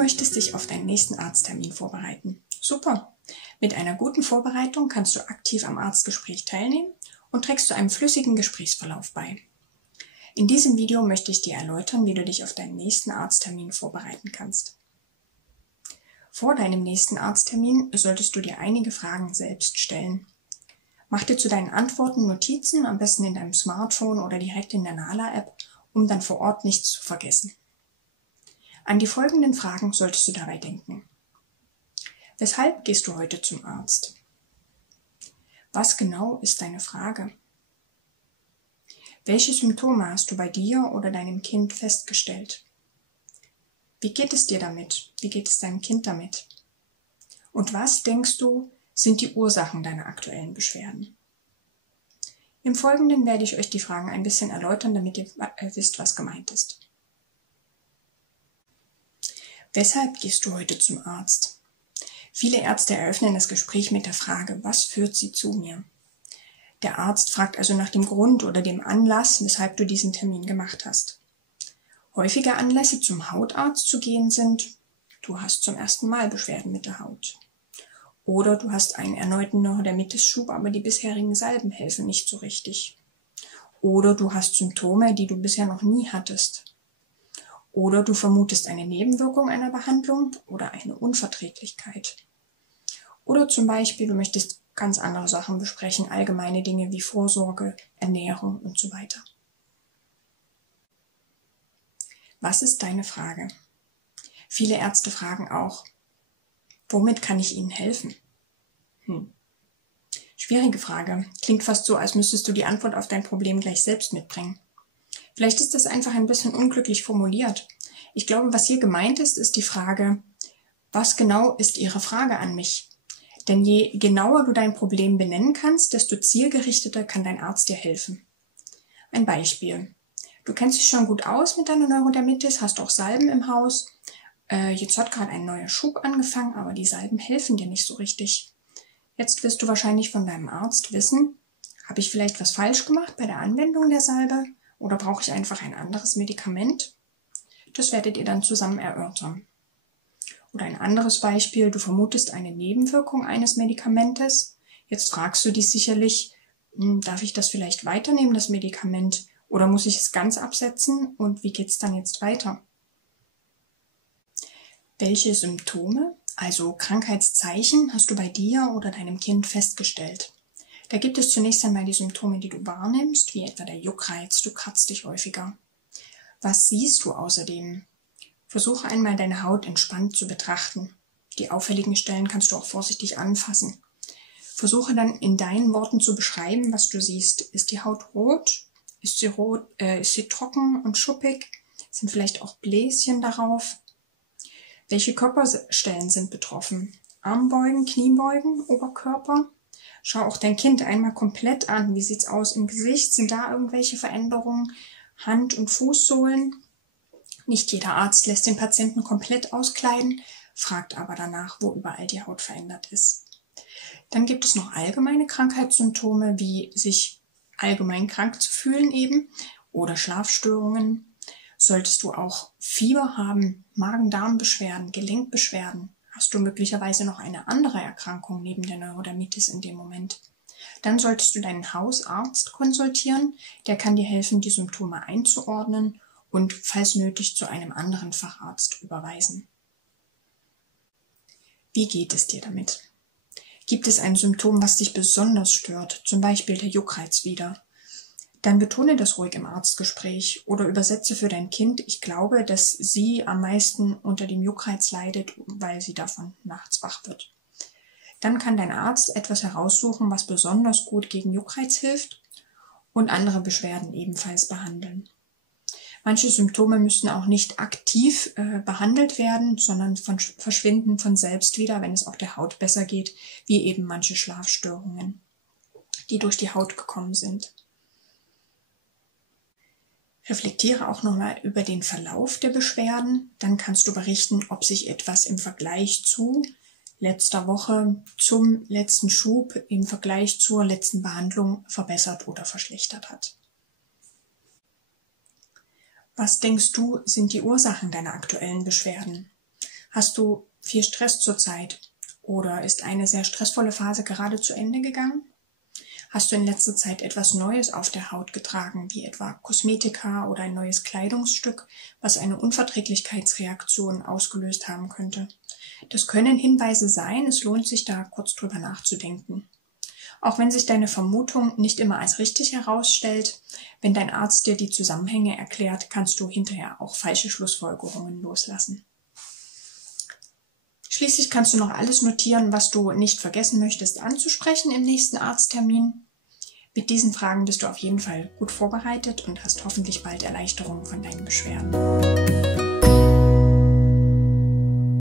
möchtest dich auf deinen nächsten Arzttermin vorbereiten. Super! Mit einer guten Vorbereitung kannst du aktiv am Arztgespräch teilnehmen und trägst zu einem flüssigen Gesprächsverlauf bei. In diesem Video möchte ich dir erläutern, wie du dich auf deinen nächsten Arzttermin vorbereiten kannst. Vor deinem nächsten Arzttermin solltest du dir einige Fragen selbst stellen. Mach dir zu deinen Antworten Notizen, am besten in deinem Smartphone oder direkt in der Nala-App, um dann vor Ort nichts zu vergessen. An die folgenden Fragen solltest du dabei denken. Weshalb gehst du heute zum Arzt? Was genau ist deine Frage? Welche Symptome hast du bei dir oder deinem Kind festgestellt? Wie geht es dir damit? Wie geht es deinem Kind damit? Und was, denkst du, sind die Ursachen deiner aktuellen Beschwerden? Im Folgenden werde ich euch die Fragen ein bisschen erläutern, damit ihr wisst, was gemeint ist. Weshalb gehst du heute zum Arzt? Viele Ärzte eröffnen das Gespräch mit der Frage, was führt sie zu mir? Der Arzt fragt also nach dem Grund oder dem Anlass, weshalb du diesen Termin gemacht hast. Häufige Anlässe, zum Hautarzt zu gehen, sind: Du hast zum ersten Mal Beschwerden mit der Haut. Oder du hast einen erneuten Neurodermitis-Schub, aber die bisherigen Salben helfen nicht so richtig. Oder du hast Symptome, die du bisher noch nie hattest. Oder du vermutest eine Nebenwirkung einer Behandlung oder eine Unverträglichkeit. Oder zum Beispiel, du möchtest ganz andere Sachen besprechen, allgemeine Dinge wie Vorsorge, Ernährung und so weiter. Was ist deine Frage? Viele Ärzte fragen auch: Womit kann ich Ihnen helfen? Schwierige Frage. Klingt fast so, als müsstest du die Antwort auf dein Problem gleich selbst mitbringen. Vielleicht ist das einfach ein bisschen unglücklich formuliert. Ich glaube, was hier gemeint ist, ist die Frage: Was genau ist Ihre Frage an mich? Denn je genauer du dein Problem benennen kannst, desto zielgerichteter kann dein Arzt dir helfen. Ein Beispiel. Du kennst dich schon gut aus mit deiner Neurodermitis, hast auch Salben im Haus. Jetzt hat gerade ein neuer Schub angefangen, aber die Salben helfen dir nicht so richtig. Jetzt wirst du wahrscheinlich von deinem Arzt wissen: Habe ich vielleicht was falsch gemacht bei der Anwendung der Salbe oder brauche ich einfach ein anderes Medikament? Das werdet ihr dann zusammen erörtern. Oder ein anderes Beispiel: Du vermutest eine Nebenwirkung eines Medikamentes. Jetzt fragst du dich sicherlich: Darf ich das vielleicht weiternehmen, das Medikament? Oder muss ich es ganz absetzen? Und wie geht es dann jetzt weiter? Welche Symptome, also Krankheitszeichen, hast du bei dir oder deinem Kind festgestellt? Da gibt es zunächst einmal die Symptome, die du wahrnimmst, wie etwa der Juckreiz, du kratzt dich häufiger. Was siehst du außerdem? Versuche einmal deine Haut entspannt zu betrachten. Die auffälligen Stellen kannst du auch vorsichtig anfassen. Versuche dann in deinen Worten zu beschreiben, was du siehst. Ist die Haut rot? Ist sie trocken und schuppig? Sind vielleicht auch Bläschen darauf? Welche Körperstellen sind betroffen? Armbeugen, Kniebeugen, Oberkörper? Schau auch dein Kind einmal komplett an. Wie sieht's aus im Gesicht? Sind da irgendwelche Veränderungen? Hand- und Fußsohlen? Nicht jeder Arzt lässt den Patienten komplett auskleiden, fragt aber danach, wo überall die Haut verändert ist. Dann gibt es noch allgemeine Krankheitssymptome, wie sich allgemein krank zu fühlen eben oder Schlafstörungen. Solltest du auch Fieber haben, Magen-Darm-Beschwerden, Gelenkbeschwerden, hast du möglicherweise noch eine andere Erkrankung neben der Neurodermitis in dem Moment, dann solltest du deinen Hausarzt konsultieren. Der kann dir helfen, die Symptome einzuordnen und falls nötig zu einem anderen Facharzt überweisen. Wie geht es dir damit? Gibt es ein Symptom, was dich besonders stört, zum Beispiel der Juckreiz wieder? Dann betone das ruhig im Arztgespräch oder übersetze für dein Kind: Ich glaube, dass sie am meisten unter dem Juckreiz leidet, weil sie davon nachts wach wird. Dann kann dein Arzt etwas heraussuchen, was besonders gut gegen Juckreiz hilft und andere Beschwerden ebenfalls behandeln. Manche Symptome müssen auch nicht aktiv behandelt werden, sondern verschwinden von selbst wieder, wenn es auch der Haut besser geht, wie eben manche Schlafstörungen, die durch die Haut gekommen sind. Reflektiere auch nochmal über den Verlauf der Beschwerden, dann kannst du berichten, ob sich etwas im Vergleich zu letzter Woche, zum letzten Schub, im Vergleich zur letzten Behandlung verbessert oder verschlechtert hat. Was denkst du, sind die Ursachen deiner aktuellen Beschwerden? Hast du viel Stress zurzeit oder ist eine sehr stressvolle Phase gerade zu Ende gegangen? Hast du in letzter Zeit etwas Neues auf der Haut getragen, wie etwa Kosmetika oder ein neues Kleidungsstück, was eine Unverträglichkeitsreaktion ausgelöst haben könnte? Das können Hinweise sein, es lohnt sich da kurz drüber nachzudenken. Auch wenn sich deine Vermutung nicht immer als richtig herausstellt, wenn dein Arzt dir die Zusammenhänge erklärt, kannst du hinterher auch falsche Schlussfolgerungen loslassen. Schließlich kannst du noch alles notieren, was du nicht vergessen möchtest anzusprechen im nächsten Arzttermin. Mit diesen Fragen bist du auf jeden Fall gut vorbereitet und hast hoffentlich bald Erleichterung von deinen Beschwerden.